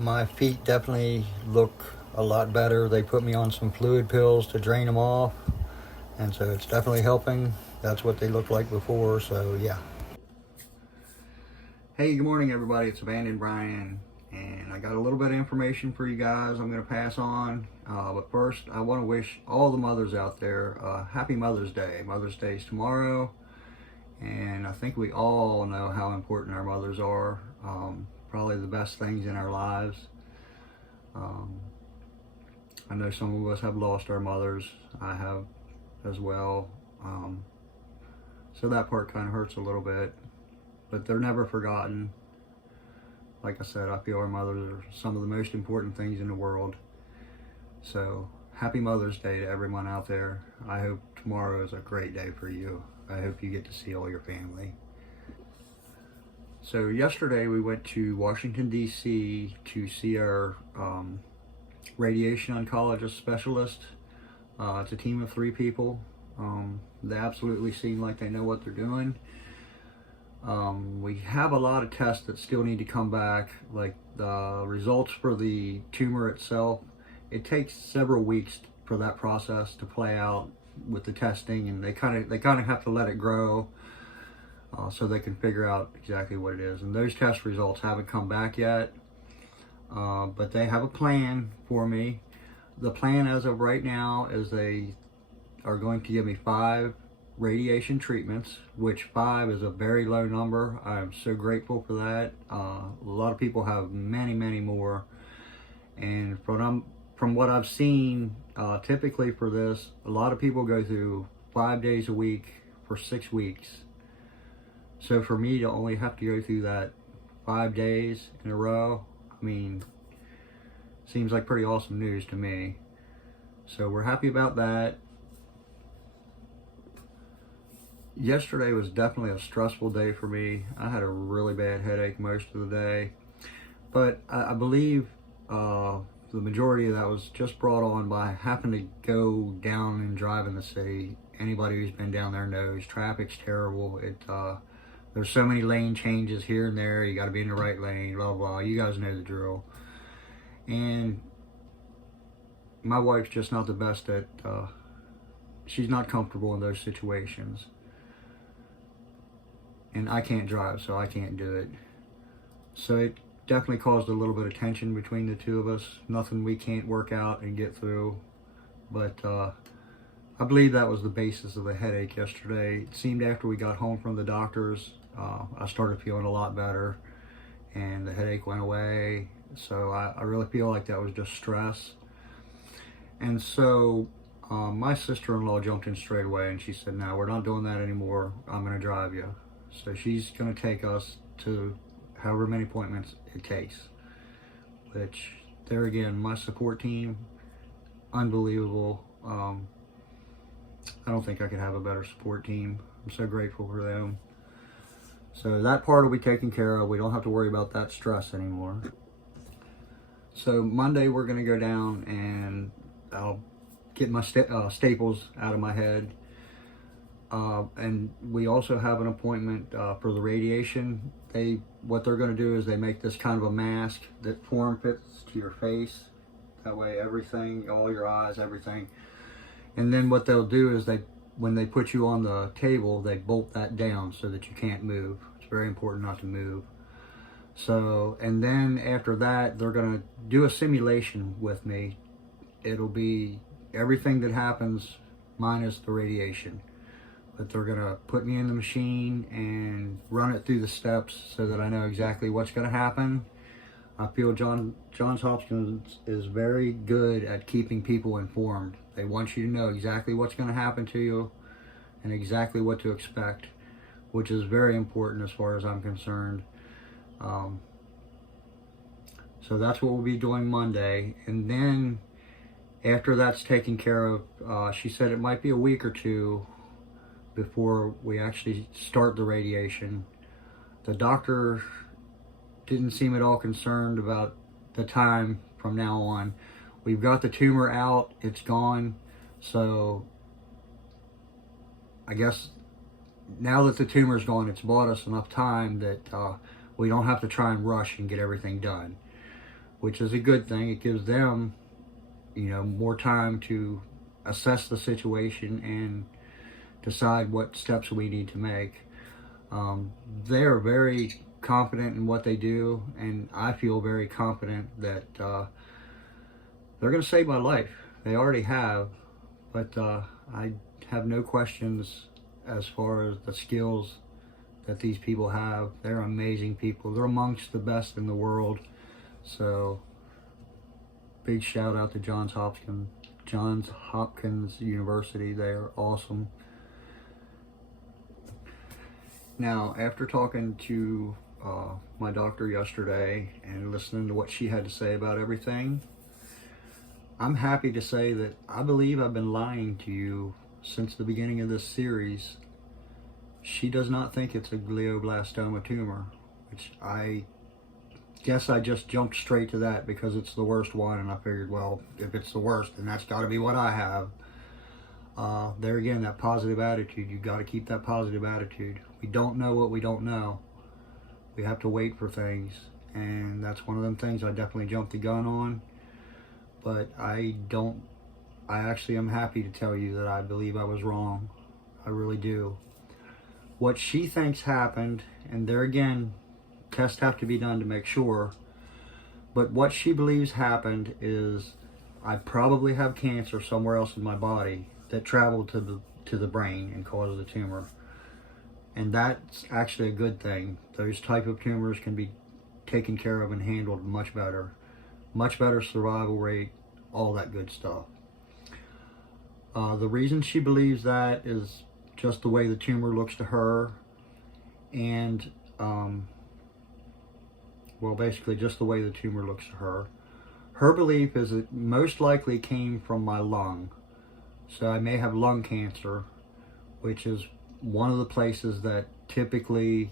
My feet definitely look a lot better. They put me on some fluid pills to drain them off, and so it's definitely helping. That's what they looked like before, so yeah. Hey, good morning everybody. It's Abandoned Brian, and I got a little bit of information for you guys I'm going to pass on. But first, I want to wish all the mothers out there happy Mother's Day. Mother's Day is tomorrow, and I think we all know how important our mothers are. Probably the best things in our lives. Um, I know some of us have lost our mothers. I have as well. So that part kind of hurts a little bit, but they're never forgotten. Like I said, I feel our mothers are some of the most important things in the world. So happy Mother's Day to everyone out there. I hope tomorrow is a great day for you. I hope you get to see all your family. So yesterday we went to Washington, D.C. to see our radiation oncologist specialist. It's a team of 3 people. They absolutely seem like they know what they're doing. We have a lot of tests that still need to come back, like the results for the tumor itself. It takes several weeks for that process to play out with the testing, and they kind of have to let it grow so they can figure out exactly what it is. And those test results haven't come back yet, but they have a plan for me. The plan as of right now is they are going to give me 5 radiation treatments, which 5 is a very low number. I'm so grateful for that. A lot of people have many more, and from what I've seen, typically for this, a lot of people go through 5 days a week for 6 weeks. So for me to only have to go through that 5 days in a row, I mean, seems like pretty awesome news to me. So we're happy about that. Yesterday was definitely a stressful day for me. I had a really bad headache most of the day, but I believe the majority of that was just brought on by happening to go down and drive in the city. Anybody who's been down there knows traffic's terrible. There's so many lane changes here and there. You got to be in the right lane, blah, blah. You guys know the drill. And my wife's just not the best at, she's not comfortable in those situations. And I can't drive, so I can't do it. So it definitely caused a little bit of tension between the two of us. Nothing we can't work out and get through. But I believe that was the basis of the headache yesterday. It seemed after we got home from the doctors, I started feeling a lot better, and the headache went away. So I really feel like that was just stress. And so my sister-in-law jumped in straight away, and she said, "No, we're not doing that anymore. I'm going to drive you." So she's going to take us to however many appointments it takes. Which, there again, my support team, unbelievable. I don't think I could have a better support team. I'm so grateful for them. So that part will be taken care of. We don't have to worry about that stress anymore. So Monday we're going to go down and I'll get my staples out of my head. And we also have an appointment for the radiation. What they're going to do is they make this kind of a mask that form fits to your face. That way everything, all your eyes, everything. And then what they'll do is when they put you on the table, they bolt that down so that you can't move. It's very important not to move. So, and then after that, they're going to do a simulation with me. It'll be everything that happens minus the radiation. But they're going to put me in the machine and run it through the steps so that I know exactly what's going to happen. I feel Johns Hopkins is very good at keeping people informed. They want you to know exactly what's going to happen to you and exactly what to expect, which is very important as far as I'm concerned. So that's what we'll be doing Monday. And then after that's taken care of, she said it might be a week or 2 before we actually start the radiation. The doctor didn't seem at all concerned about the time from now on. We've got the tumor out, it's gone, so I guess now that the tumor's gone, it's bought us enough time that we don't have to try and rush and get everything done. which is a good thing. It gives them, more time to assess the situation and decide what steps we need to make. They are very confident in what they do, and I feel very confident that they're going to save my life. They already have, but I have no questions as far as the skills that these people have. They're amazing people. They're amongst the best in the world. So big shout out to Johns Hopkins University. They're awesome. Now, after talking to my doctor yesterday and listening to what she had to say about everything, I'm happy to say that I believe I've been lying to you since the beginning of this series. She does not think it's a glioblastoma tumor, which I guess I just jumped straight to that because it's the worst one, and I figured, well, if it's the worst, then that's got to be what I have. There again, that positive attitude. You got to keep that positive attitude. We don't know what we don't know. We have to wait for things, and that's one of them things I definitely jumped the gun on. But I actually am happy to tell you that I believe I was wrong. I really do. What she thinks happened, and there again, tests have to be done to make sure, but what she believes happened is I probably have cancer somewhere else in my body that traveled to the brain and caused the tumor. And that's actually a good thing. Those type of tumors can be taken care of and handled much better survival rate, all that good stuff. The reason she believes that is just the way the tumor looks to her, and basically just the way the tumor looks to her. Her belief is it most likely came from my lung. So I may have lung cancer, which is one of the places that typically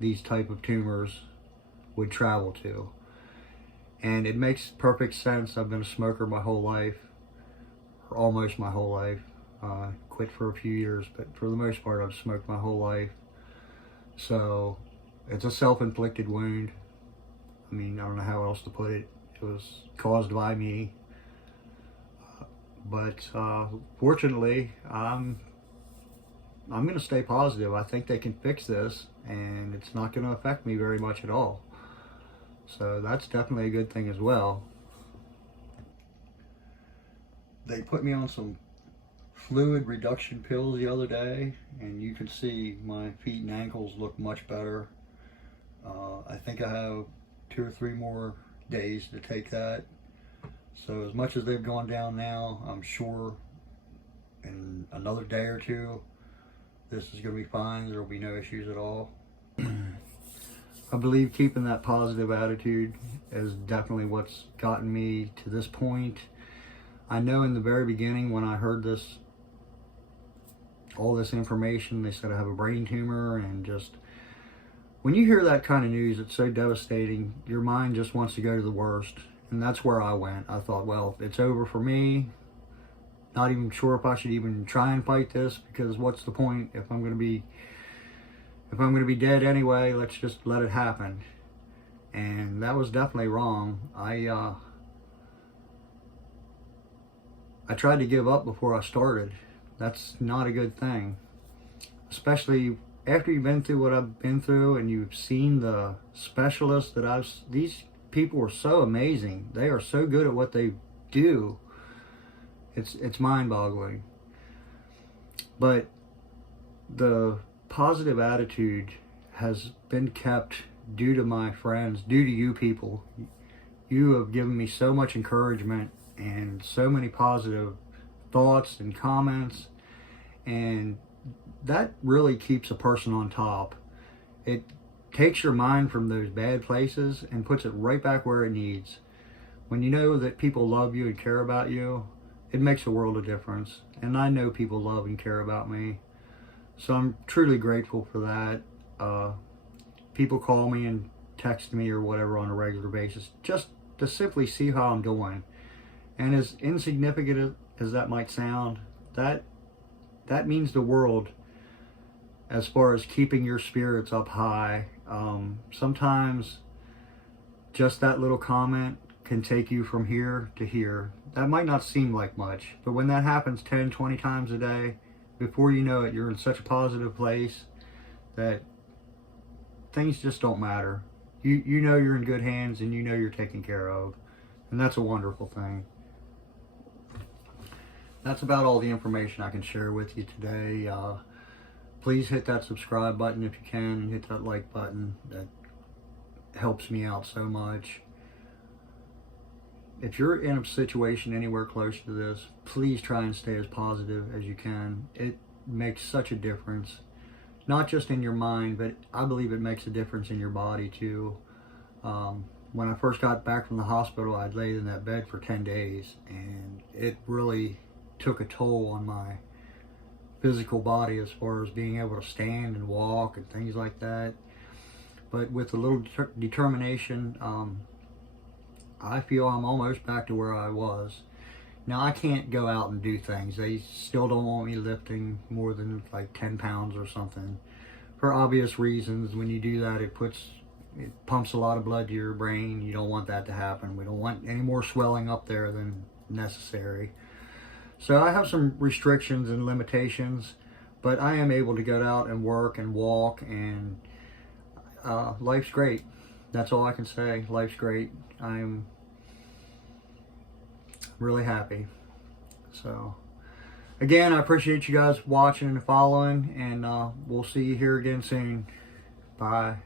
these type of tumors would travel to. And it makes perfect sense. I've been a smoker my whole life, or almost my whole life. Quit for a few years, but for the most part I've smoked my whole life. So it's a self-inflicted wound. I mean, I don't know how else to put it. It was caused by me. But fortunately, I'm going to stay positive. I think they can fix this, and it's not going to affect me very much at all. So that's definitely a good thing as well. They put me on some fluid reduction pills the other day, and you can see my feet and ankles look much better. I think I have 2 or 3 more days to take that. So as much as they've gone down now, I'm sure in another day or two, this is going to be fine. There will be no issues at all. I believe keeping that positive attitude is definitely what's gotten me to this point. I know in the very beginning when I heard all this information, they said I have a brain tumor, and just when you hear that kind of news, it's so devastating. Your mind just wants to go to the worst. And that's where I went. I thought, well, it's over for me. Not even sure if I should even try and fight this, because what's the point if I'm going to be dead anyway? Let's just let it happen. And that was definitely wrong. I tried to give up before I started. That's not a good thing, especially after you've been through what I've been through and you've seen the specialists that these people are so amazing. They are so good at what they do. It's mind-boggling. But the positive attitude has been kept due to my friends, due to you people. You have given me so much encouragement and so many positive thoughts and comments, and that really keeps a person on top. It takes your mind from those bad places and puts it right back where it needs. When you know that people love you and care about you, it makes a world of difference. And I know people love and care about me. So I'm truly grateful for that. People call me and text me or whatever on a regular basis just to simply see how I'm doing. And as insignificant as that might sound, that means the world as far as keeping your spirits up high. Sometimes just that little comment can take you from here to here. That might not seem like much, but when that happens 10, 20 times a day, before you know it, you're in such a positive place that things just don't matter. You know you're in good hands, and you know you're taken care of. And that's a wonderful thing. That's about all the information I can share with you today. Please hit that subscribe button if you can, and hit that like button. That helps me out so much. If you're in a situation anywhere close to this, please try and stay as positive as you can. It makes such a difference, not just in your mind, but I believe it makes a difference in your body too. When I first got back from the hospital, I'd laid in that bed for 10 days, and it really took a toll on my physical body as far as being able to stand and walk and things like that. But with a little determination, I feel I'm almost back to where I was. Now, I can't go out and do things. They still don't want me lifting more than like 10 pounds or something, for obvious reasons. When you do that, it pumps a lot of blood to your brain. You don't want that to happen. We don't want any more swelling up there than necessary. So I have some restrictions and limitations, but I am able to get out and work and walk, and life's great. That's all I can say. Life's great. I'm really happy. So again, I appreciate you guys watching and following, and we'll see you here again soon. Bye.